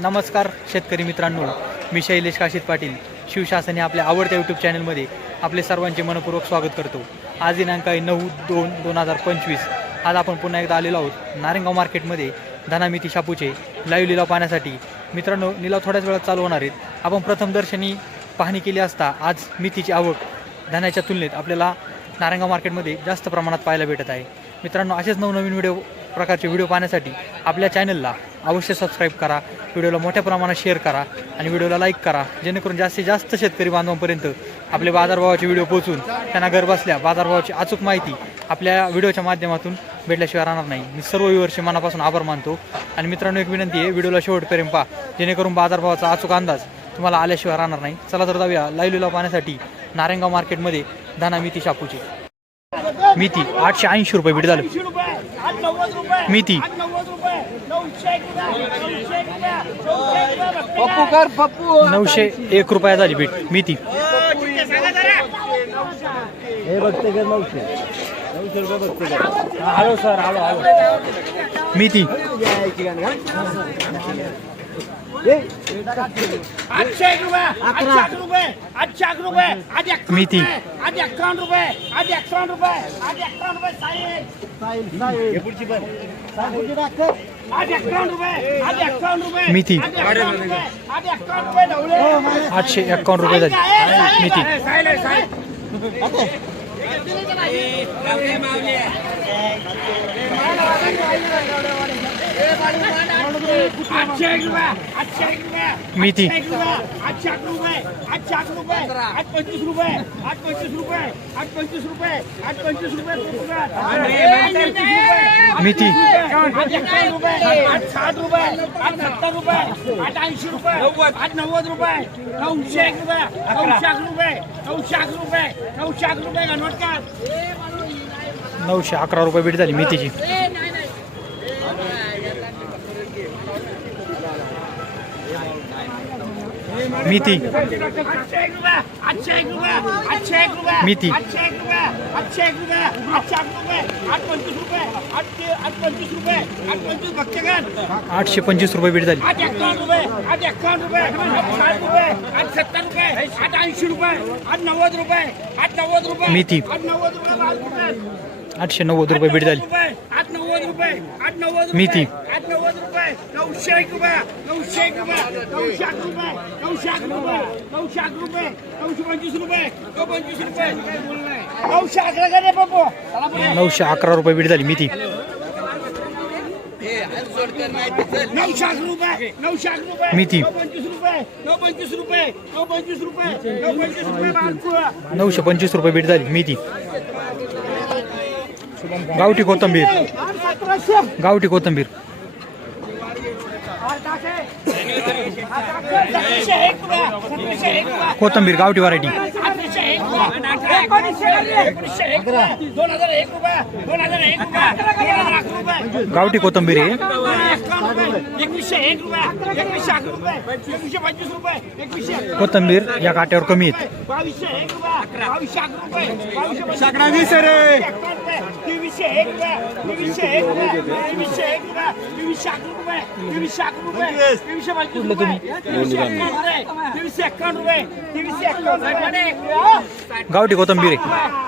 नमस्कार शेतकरी मित्रांनो. मी शैलेश काशीत पाटील. शिवशासन आपल्या आवडत्या यूट्यूब चॅनलमध्ये आपले सर्वांचे मनपूर्वक स्वागत करतो. आज दिनांक आहे नऊ दोन दोन हजार पंचवीस. आज आपण पुन्हा एकदा आलेलो आहोत नारायणगाव मार्केटमध्ये धनामिती शापूचे लाईव्ह लिलाव पाहण्यासाठी. मित्रांनो लिलाव थोड्याच वेळात चालू होणार आहेत. आपण प्रथमदर्शनी पाहणी केली असता आज मितीची आवक धनाच्या तुलनेत आपल्याला नारायणगाव मार्केटमध्ये जास्त प्रमाणात पाहायला भेटत आहे. मित्रांनो असेच नवनवीन व्हिडिओ प्रकारचे व्हिडिओ पाहण्यासाठी आपल्या चॅनलला अवश्य सबस्क्राईब करा व्हिडिओला मोठ्या प्रमाणात शेअर करा आणि व्हिडिओला लाईक करा. जेणेकरून जास्तीत जास्त शेतकरी बांधवांपर्यंत आपले बाजारभावाचे व्हिडिओ पोहोचून त्यांना घर बसल्या बाजारभावाची अचूक माहिती आपल्या व्हिडिओच्या माध्यमातून भेटल्याशिवाय राहणार नाही. मी सर्व व्यूवरचे मनापासून आभार मानतो आणि मित्रांनो एक विनंती आहे व्हिडिओला शेवटपर्यंत पहा. जेणेकरून बाजारभावाचा अचूक अंदाज तुम्हाला आल्याशिवाय राहणार नाही. चला तर जाऊया लाईलुला पाण्यासाठी पाहण्यासाठी नारायणगाव मार्केटमध्ये धाना मिती शापूची. मिती आठशे ऐंशी रुपये भेट झालं. मिती पप्पू कर पप्पू नऊशे एक रुपया झाली बीट मिती हे बघते का नऊशे नऊशे रुपये बघते का हॅलो सर हॅलो हॅलो मिती यायची गाणं आठशे एक रुपये आठशे एक रुपये आठशे एक रुपये आठ एक मिती आठ एकावन्न रुपये आठ एकावन्न रुपये आठ मिती. आठशे एक्कावन्न रुपये झाली आठशे एक रुपये आठ पंचवीस रुपये आठ पंचवीस रुपये आठ पंचवीस रुपये आठ पंचवीस रुपये आठ पंचवीस रुपये मिती. आठ एकावन्न रुपये आठ साठ रुपये आठ सत्तर रुपये आठ ऐंशी रुपये आठ नव्वद रुपये. नऊशे एक रुपये नऊशे अकरा रुपये नऊशे रुपये नऊशे अकरा रुपये नऊशे अकरा रुपये बीट झाली मितीची मिती आठशे एक रुपये आठशे एक रुपये आठशे एक रुपये मिती. आठशे एक रुपये आठशे एक रुपये आठशे अकरा रुपये आठ पंचवीस रुपये आठशे आठ पंचवीस रुपये बीट झाली. आठ आठशे नव्वद रुपये बीट झाली नव्वद रुपये नऊशे अकरा रुपये बीट झाली अकरा रुपये नऊशे मिती. पंचवीस रुपये नऊशे पंचवीस बीट झाली मिती गावठी कोथंबीर. गावठी कोथंबीर. कोथंबीर गावठी व्हरायटी दोन हजार एक रुपये दोन हजार एक रुपये दोन हजार अकरा रुपये गावठी कोथंबीर आहे. कोथंबीर या काट्यावर कमी आहेत. रे गावठी कोथंबीर आहे.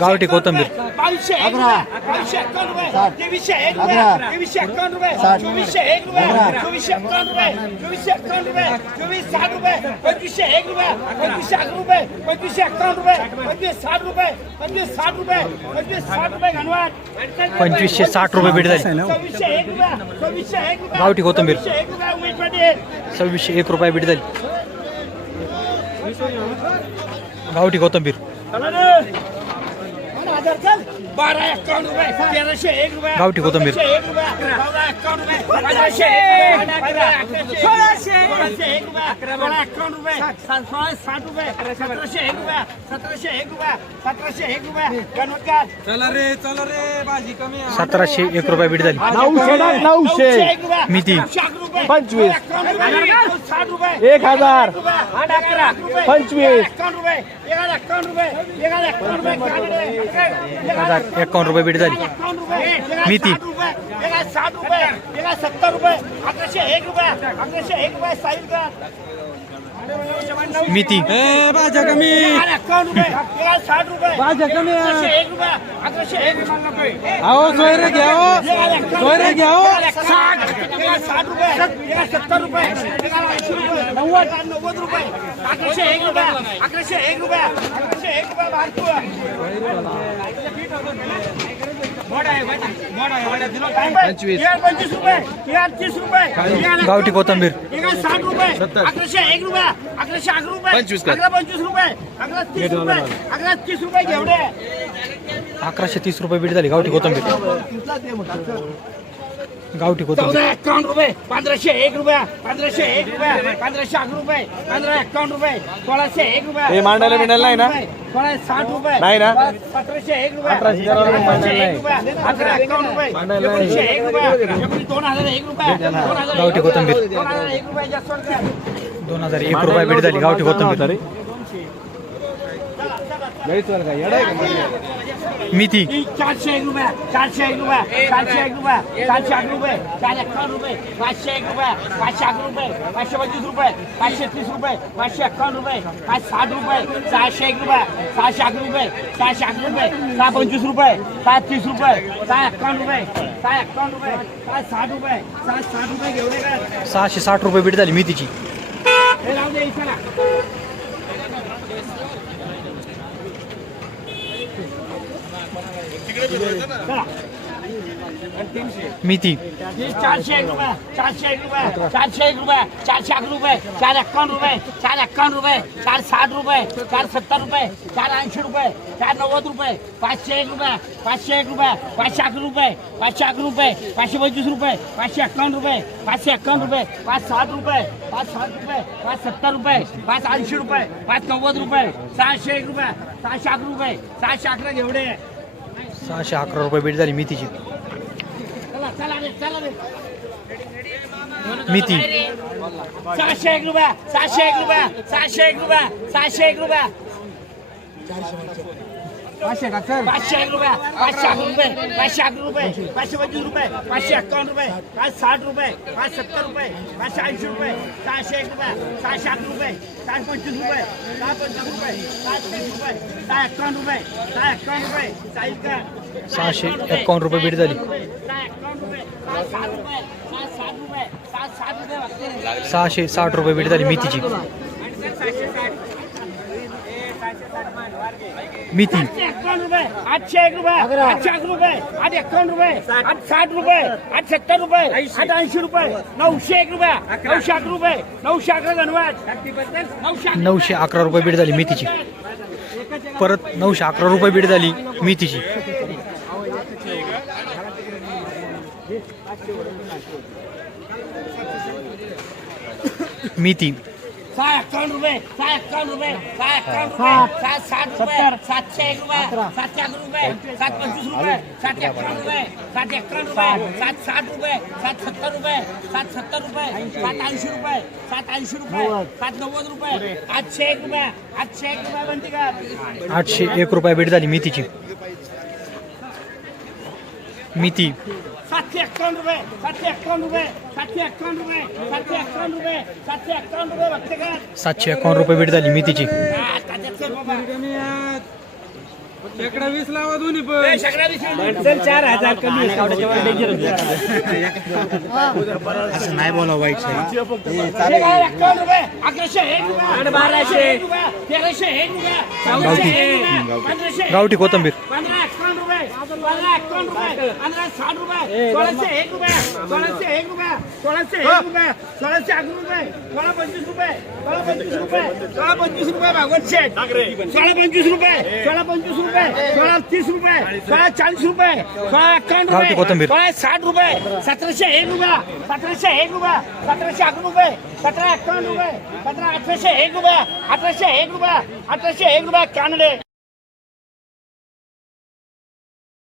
गावठी कोथंबीर. चोवीस साठ रुपये. पंचवीसशे एक रुपये. पंचवीसशे अकरा रुपये. पंचवीसशे एकावन्न रुपये. पंचवीस साठ रुपये. पंचवीस साठ रुपये. पंचवीस साठ रुपये घनवाट. पंचवीसशे साठ रुपये बीट झाली. गावठी कोथिंबीर. सव्वीसशे एक रुपये बीट झाली. गावठी कोथंबीर. गावठी कोथिंबीर. सतराशे एक रुपये सतराशे एक रुपये सतराशे एक रुपये गणवतकार चला रे चला रे भाजी कमी आहे. सतराशे एक रुपये बीट झाली. नऊशे नऊशे. एक रुपये पंचवीस. एक हजार पंचवीस. एकावन्न रुपये बीट झाली मिती. साठ रुपये सत्तर रुपये अकराशे एक रुपये अकराशे एक रुपये साईल का मिती. भाज्या कमी. भाज्या कमी अहो सोयरे घ्या हो सोयरे घ्या साठ रुपये. एक सत्तर रुपये. नव्वद. नव्वद रुपये. अकराशे एक रुपये. अकराशे एक रुपये. पंचवीस. पंचवीस रुपये गावठी कोथंबीर. साठ रुपये. अकराशे एक रुपये. अकराशे अकरा रुपये. पंचवीस. अकरा पंचवीस रुपये. अकरा तीस रुपये. अकरा तीस रुपये घेवडे. अकराशे तीस रुपये बीट झाली गावठी कोथंबीर. गावठी कोथंबीर चौदा एकावन्न रुपये पंधराशे एक रुपया पंधराशे एक रुपया पंधराशे अकरा रुपये पंधरा एकावन्न रुपये सोळाशे एक रुपया हे मांडायला बिंडायला नाही ना? सोळाशे साठ रुपये नाही ना? सतराशे एक रुपया अठराशे जरा अठराशे मांडायला एक रुपया अकरा एकावन्न रुपये मांडायला नाही. एकोणीसशे एक रुपया एकोणीस दोन हजार एक रुपया दोन हजार गावठी एक कोथिंबीर. रुपया. दोन हजार एक रुपया जास्त रुपया. दोन हजार एक रुपये बीट झाली गावठी कोथंबीर मिती ती. चारशे एक रुपया चारशे एक रुपया चारशे एक रुपया चारशे अकरा रुपये चार एकावन्न रुपये पाचशे एक रुपया पाचशे अकरा रुपये पाचशे पंचवीस रुपये पाचशे तीस रुपये पाचशे एकावन्न रुपये पाचशे साठ रुपये सहाशे एक रुपया सहाशे अकरा रुपये सहाशे अकरा रुपये सहा पंचवीस रुपये सहा तीस रुपये सहा एकावन्न रुपये सहा एकावन्न रुपये सहा साठ रुपये सहा साठ रुपये घेऊन का? सहाशे साठ रुपये बीट झाली मेथीची हे राहू दे इथं मेथी चारशे एक रुपये चारशे एक रुपये चारशे एक रुपये चारशे आठ रुपये चार एक्कावन्न रुपये चार एकावन्न रुपये चार साठ रुपये चार सत्तर रुपये चार ऐंशी रुपये चार नव्वद रुपये पाचशे एक रुपये पाचशे एक रुपये पाचशे अकरा रुपये पाचशे अकरा रुपये पाचशे पंचवीस रुपये पाचशे एक्कावन्न रुपये पाचशे एक्कावन्न रुपये पाच साठ रुपये पाच साठ रुपये पाच सत्तर रुपये पाच ऐंशी रुपये पाच नव्वद रुपये सहाशे एक रुपये सहाशे अकरा रुपये सहाशे अकरा आहे सहाशे अकरा रुपये भेट झाली मेथीची. चला मेथी. सहाशे एक रुपया सहाशे एक रुपया सहाशे एक रुपया सहाशे एक रुपया. पाचशे एक रुपया पाचशे अकरा रुपये पाचशे अकरा रुपये पाचशे पंचवीस रुपये पाचशे एक्कावन्न रुपये पाच साठ रुपये पाच सत्तर रुपये पाचशे ऐंशी रुपये सहाशे एक रुपया सहाशे अकरा रुपये सहाशे पंचवीस रुपये सहा पंचवीस रुपये सहा तीस रुपये सहा एक्कावन्न रुपये सहा एक्कावन्न रुपये सहा इतका सहाशे रुपये झाली एक्कावन्न रुपये साठ साठ साठ रुपये वाटते सहाशे साठ रुपये बीट झाली मेथीची मेथी एकावन्न रुपये आठशे एक रुपये आठशे अकरा रुपये आठ एकावन्न रुपये आठ साठ रुपये आठ सत्तर रुपये आठ ऐंशी रुपये नऊशे एक रुपये नऊशे अकरा रुपये नऊशे अकरा धन्यवाद नऊशे अकरा नऊशे अकरा रुपये बीट झाली मेथीची परत नऊशे अकरा रुपये बीट झाली मेथीची मेथी सहा एकावन्न रुपये सहा एकावन्न रुपये सहा एकावन्न रुपये सात साठ रुपये सातशे एक रुपये सातशे अकरा रुपये सात पंचवीस रुपये सात एकावन्न रुपये सात एकावन्न रुपये सात. साठ रुपये सात सत्तर रुपये सात सत्तर रुपये सात ऐंशी रुपये सात ऐंशी रुपये सात नव्वद रुपये आठशे एक रुपये आठशे एक रुपये म्हणते का? आठशे एक रुपये बीट झाली मेथीची मेथी सातशे एक्कावन्न रुपये सातशे एक्कावन्न रुपये सातशे एक्कावन्न रुपये सातशे एक्कावन्न रुपये सातशे एक्कावन्न रुपये बघते का सातशे एकावन्न रुपये बीट झाली हा, सर बाबा. शेकडा वीस लावा दोन्ही ए, दिवशी चार हजार कमी नाही बोला वाईट रुपये बाराशे एक रुपये. तेराशे एक रुपये. चौदाशे एक रुपये. पंधराशे एक गावठी कोथंबीर. पंधरा एकावन्न रुपये. पंधरा एकावन्न रुपये. पंधरा साठ रुपये. सोळाशे एक रुपये. सोळाशे एक रुपये. सोळाशे एक रुपये. सोळाशे अकरा रुपये. सोळा पंचवीस रुपये. सोळा पंचवीस रुपये. सोळा पंचवीस रुपये भागवत शेठ. सोळा पंचवीस रुपये. सोळा पंचवीस रुपये. सोळा तीस रुपये. सोळा चाळीस रुपये. सोळा एकावन्न गावठी रुपये. कोथिंबीर. सोळा साठ रुपये. सतराशे एक रुपया. सतराशे एक रुपया. सतराशे अकरा रुपये. सतरा एकावन्न रुपये. अठराशे एक रुपया अठराशे एक रुपया अठराशे एक रुपया कॅनडे.